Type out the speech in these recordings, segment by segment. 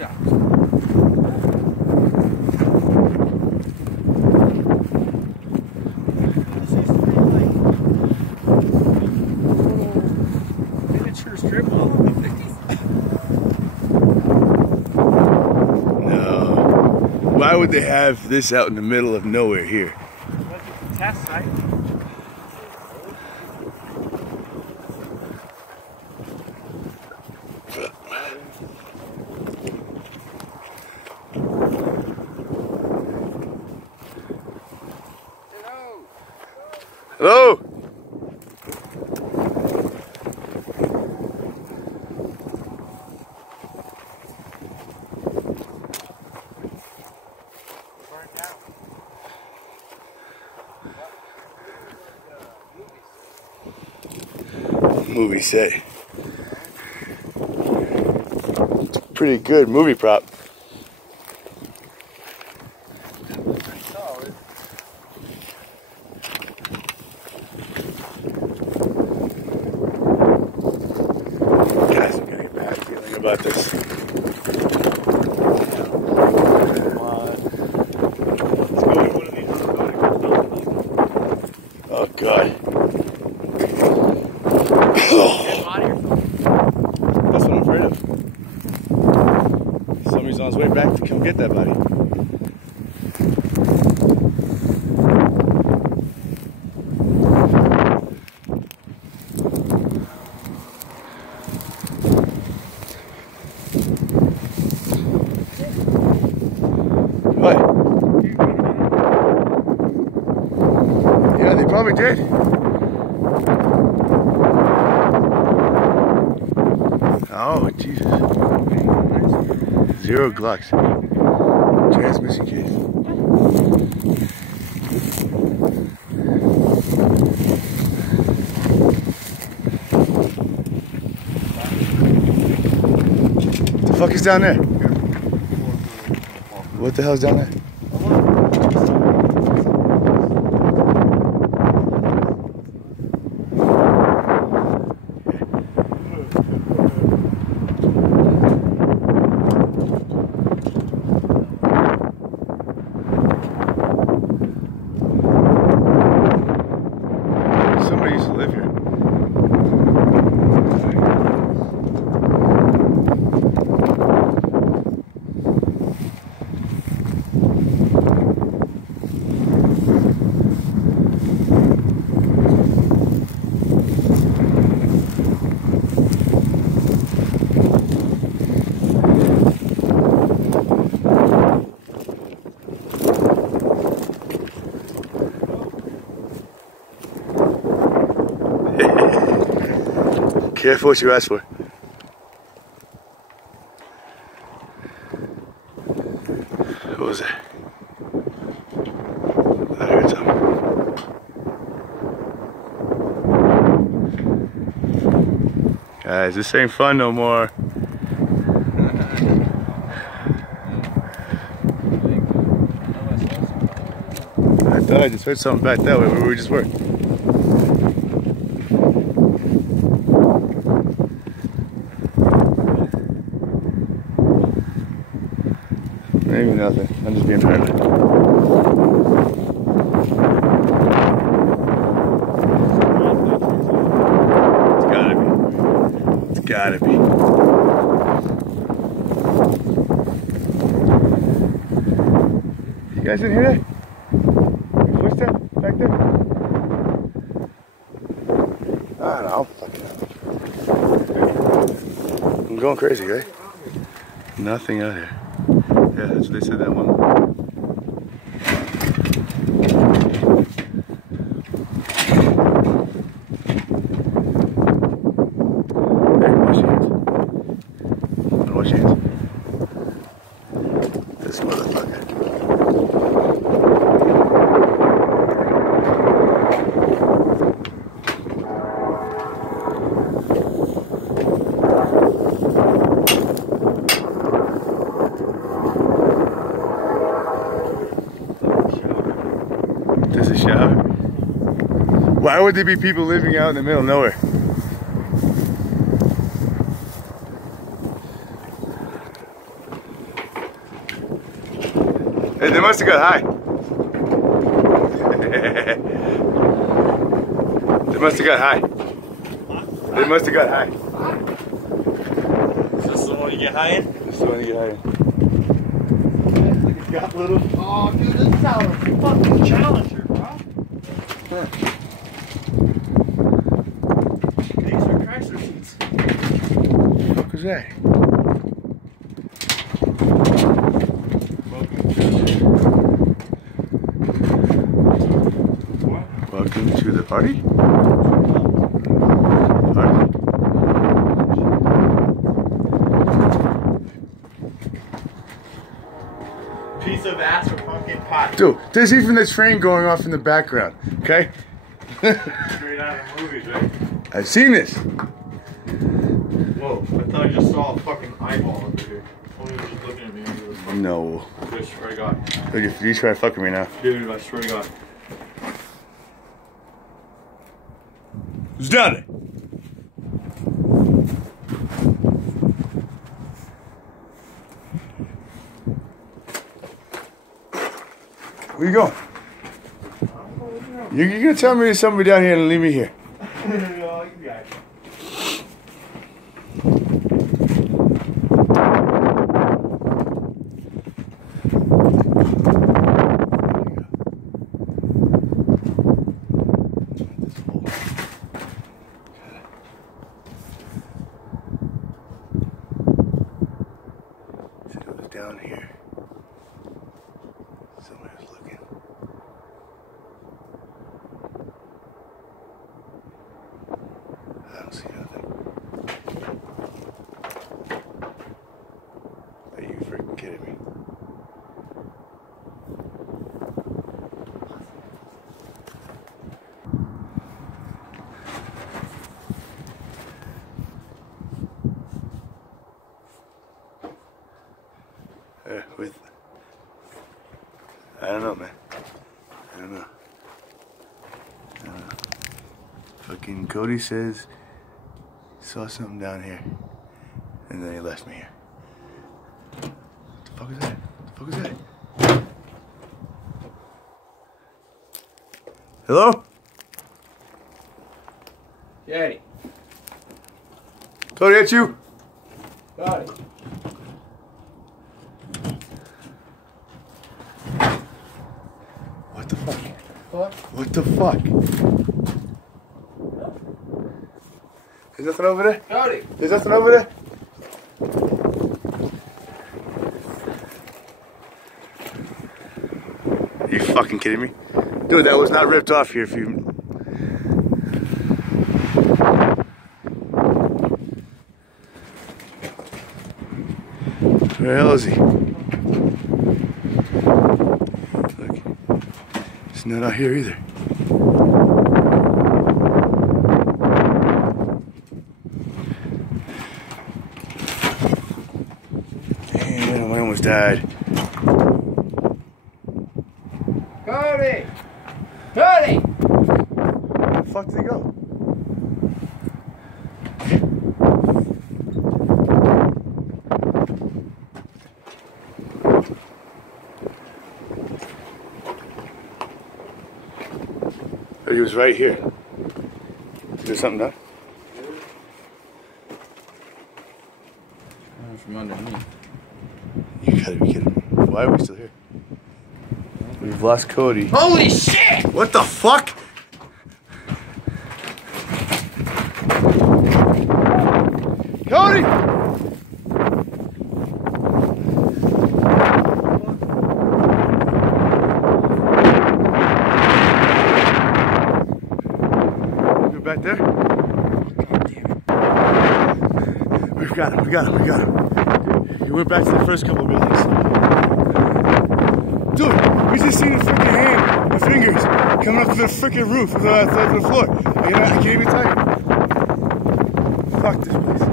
shop. This used to be like a miniature strip mall in the 50s. No. Why would they have this out in the middle of nowhere here? Like it's a test site. Hello? Movie set. It's a pretty good movie prop. Guys, I'm getting a bad feeling about this. Oh God. That's what I'm afraid of. Somebody's on his way back to come get that body. What? Yeah, they probably did. Oh, Jesus. 0 Glocks. Transmission case. What the fuck is down there? What the hell's down there? Somebody used to live here. Careful what you ask for. What was that? I heard something. Guys, this ain't fun no more. I thought I just heard something back that way where we just were. Maybe nothing. I'm just being paranoid. It's gotta be. It's gotta be. You guys didn't hear that? Your footstep back there? I don't know. I'm going crazy, right? Nothing out here. Yeah, that's what they said that one. Hey, wash your hands. Wash your hands. This motherfucker. This is a shower. Why would there be people living out in the middle of nowhere? Hey, they must have got high. They must have got high. They must have got high. Is this the one you get high in? This is the one you get high in. It's got little. Oh, dude, this is our fucking Challenger, bro. Yeah. These are Chrysler seats. What the fuck was that? Welcome to the party? Party? Piece of ass or pumpkin pie. Dude, there's even the train going off in the background, okay? Straight out of movies, right? I've seen this. Whoa, I thought I just saw a fucking eyeball over here. Only was just looking at me. No. I swear to God. Look, you try to fuck with me now. Dude, I swear to God. Who's down there? Where you going? You're gonna tell me there's somebody down here and leave me here. No, you got it. Said it was down here. Somebody was looking. I don't see nothing. Are you freaking kidding me? With I don't know, man. I don't know. Fucking Cody says saw something down here, and then he left me here. What the fuck is that? What the fuck is that? Hello? Daddy. Cody, that's you? Got it. What the fuck? What? What the fuck? There's nothing over there? Cody. There's nothing over there? Are you fucking kidding me? Dude, that was not ripped off here if you... Where the hell is he? Look. It's not out here either. Damn, I almost died. Cody. Cody. Where the fuck did he go? He was right here. Is there something done? From underneath. You gotta be kidding me. Why are we still here? We've lost Cody. Holy shit! What the fuck? Cody! You're back there? God damn it. We've got him, we got him, we got him. He went back to the first couple buildings. Dude, we just seen a freaking hand, my fingers, coming up to the freaking roof, to the floor. You know, I can't even tell you. Fuck this place.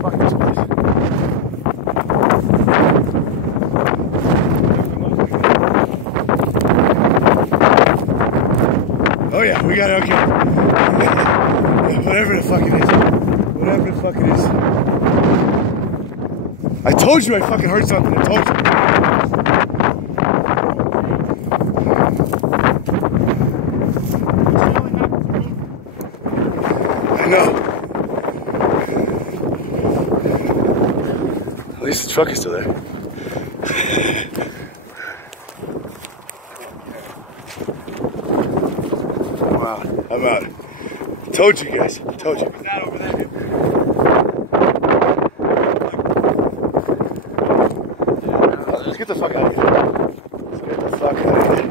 Fuck this place. Oh yeah, we got it, okay. Whatever the fuck it is. Whatever the fuck it is. I told you I fucking heard something, I told you. least the truck is still there. Wow, I'm out. Told you guys. Told you. That over there. Let's get the fuck out of here. Let's get the fuck out of here.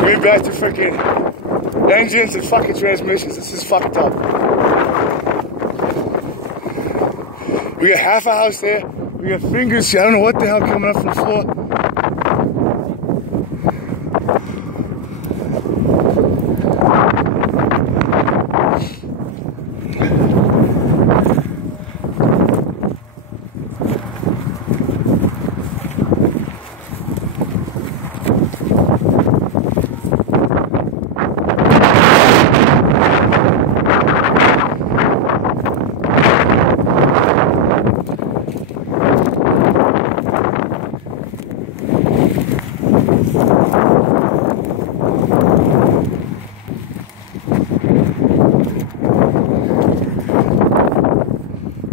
Going back to freaking engines and fucking transmissions. This is fucked up. We got half a house there. We got fingers. I don't know what the hell coming up from the floor.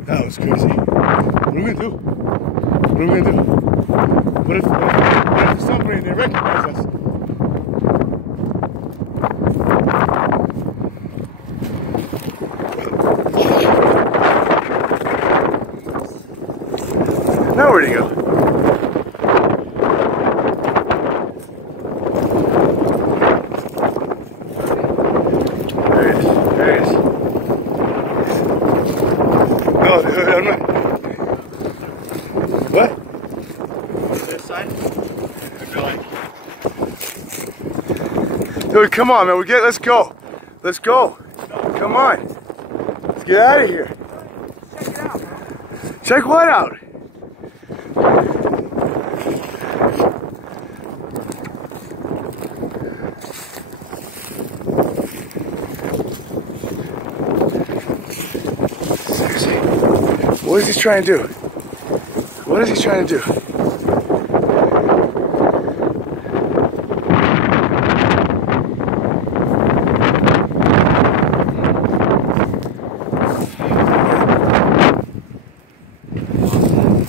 That was crazy. What are we gonna do? What are we gonna do? What if there's somebody and they recognize us? Now where'd he go? There he is. There he is. No, I'm not. What? This side? I feel like. Dude, come on, man. Let's go. Let's go. Come on. Let's get out of here. Check it out, bro. Check what out? Seriously. What is he trying to do? What is he trying to do?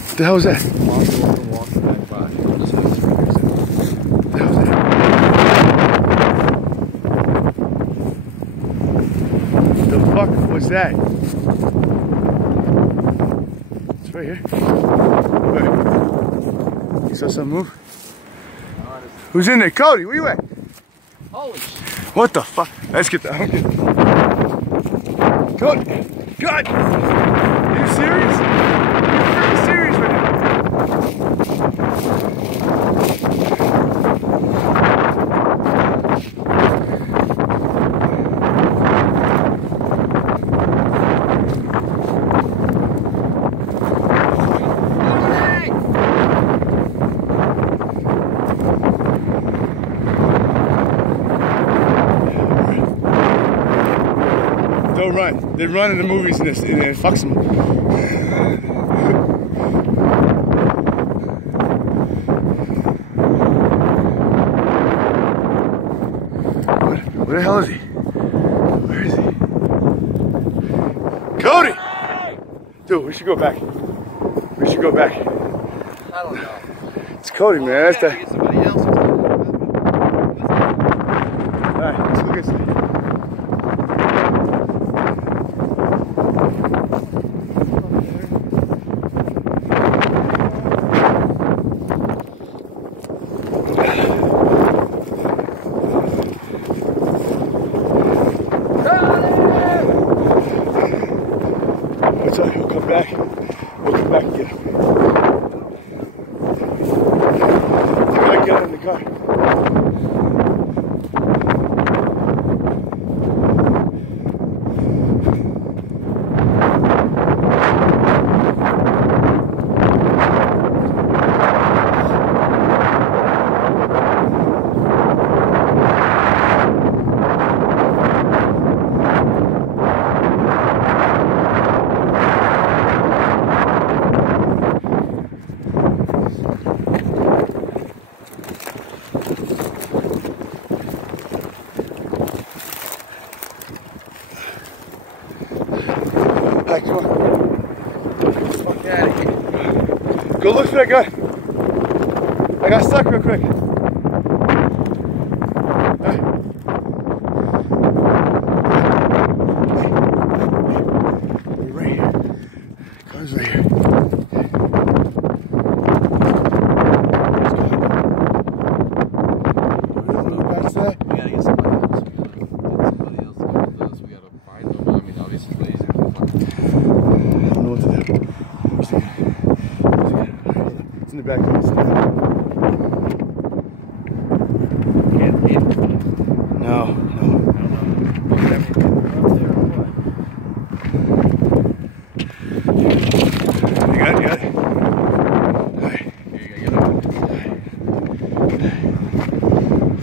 What the hell was that? What the hell was that? The fuck was that? It's right here. Wait. You saw something move? Who's in there? Cody, where you at? Holy shit. What the fuck? Let's get that. Okay. Cody! God! Are you serious? Are you serious right now? Don't run. They run in the movies and it fucks them. Where the hell is he? Where is he? Cody! Dude, we should go back. We should go back. I don't know. It's Cody, man. That's the. Get somebody else. Alright, let's look at this. What's up? He'll come back. We'll come back and get him. I gotta get him in the car. Go look for that gun. I got stuck real quick. Right here. Gun's right here. In the back of the No. You got it? Alright.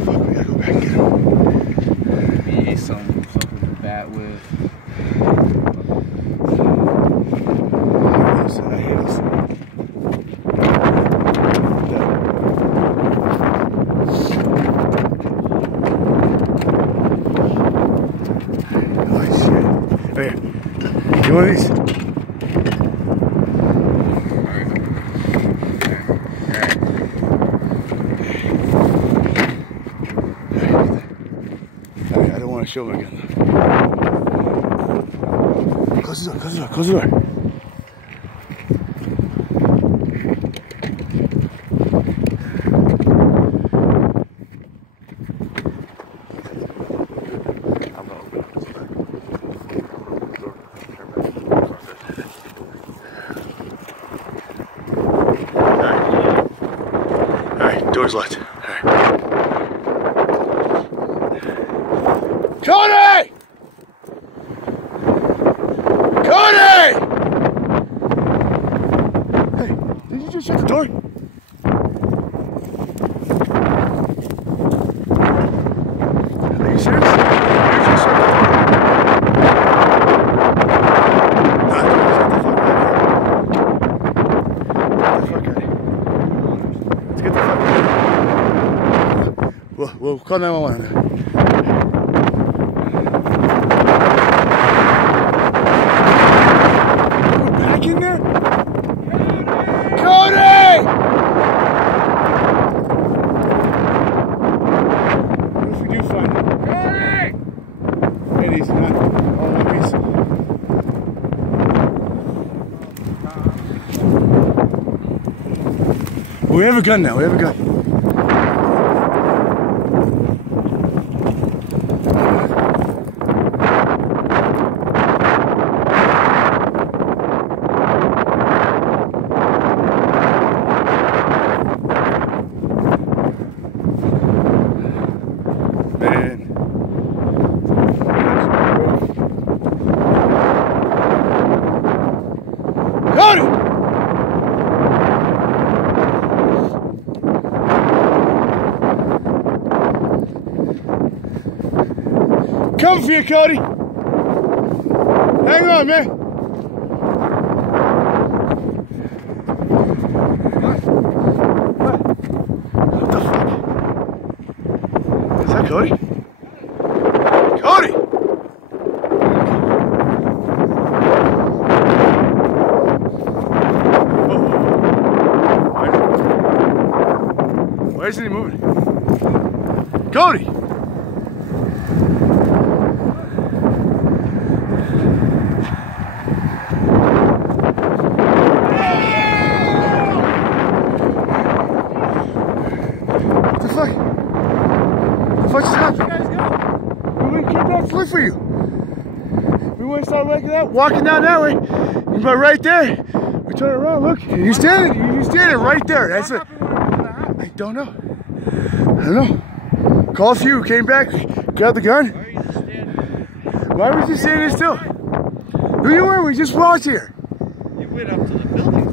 Fuck, we gotta go back and get him. Maybe something to bat with. I hear this. Here, get one of these. Alright, I don't want to show my gun. Close the door, close the door, close the door. Door's locked. Alright. Cody! Cody! Hey, did you just shut the door? Are you serious? You just shut the door. Nah, shut the fuck out of here. Let's get the fuck out of here. We'll call 911. We're back in there? Cody! What if we do find him? Cody! And he's not all one piece. We have a gun now, we have a gun. Coming for you, Cody. Hang on, man. What the fuck? Is that Cody? Cody! Why isn't he moving? Cody! What just happened? Where did you guys go? We went keep that look for you. We went and started like that, walking down that way. But right there, we turned around, look. You're standing right there. That's it. I don't know. I don't know. Called a few, came back, got the gun. Why were you standing still? Who you were? We just walked here. You went up to the building.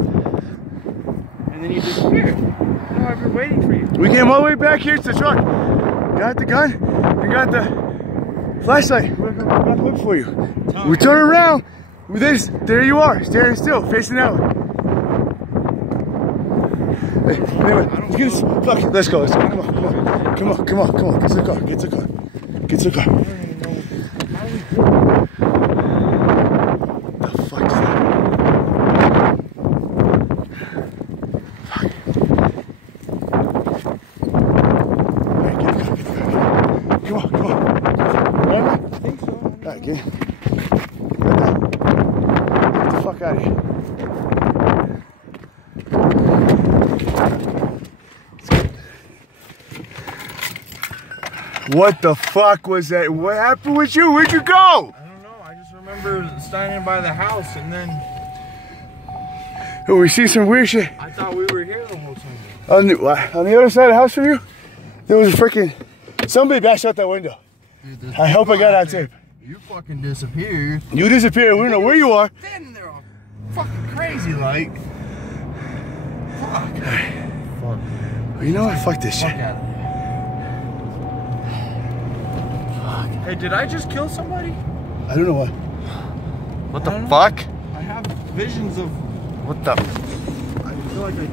And then you disappeared. No, I've been waiting for you. We came all the way back here to the truck. Got the gun and got the flashlight. We're going to look for you. We turn around. There you are, staring still, facing that way. Hey, anyway, fuck it, let's go. Come on. Get to the car. Get to the car. The fuck is that? What the fuck was that? What happened with you? Where'd you go? I don't know. I just remember standing by the house and then Oh, we see some weird shit. I thought we were here the whole time. On the other side of the house from you, there was a freaking somebody bashed out that window. Dude, I hope I got on tape. You fucking disappeared. You disappeared. We don't know where you are. Standing there all fucking crazy like. Fuck. Fuck. You know what? Fuck this Fuck shit. out of here. Hey, did I just kill somebody? I don't know what. What the fuck? I have visions of What the? I feel like I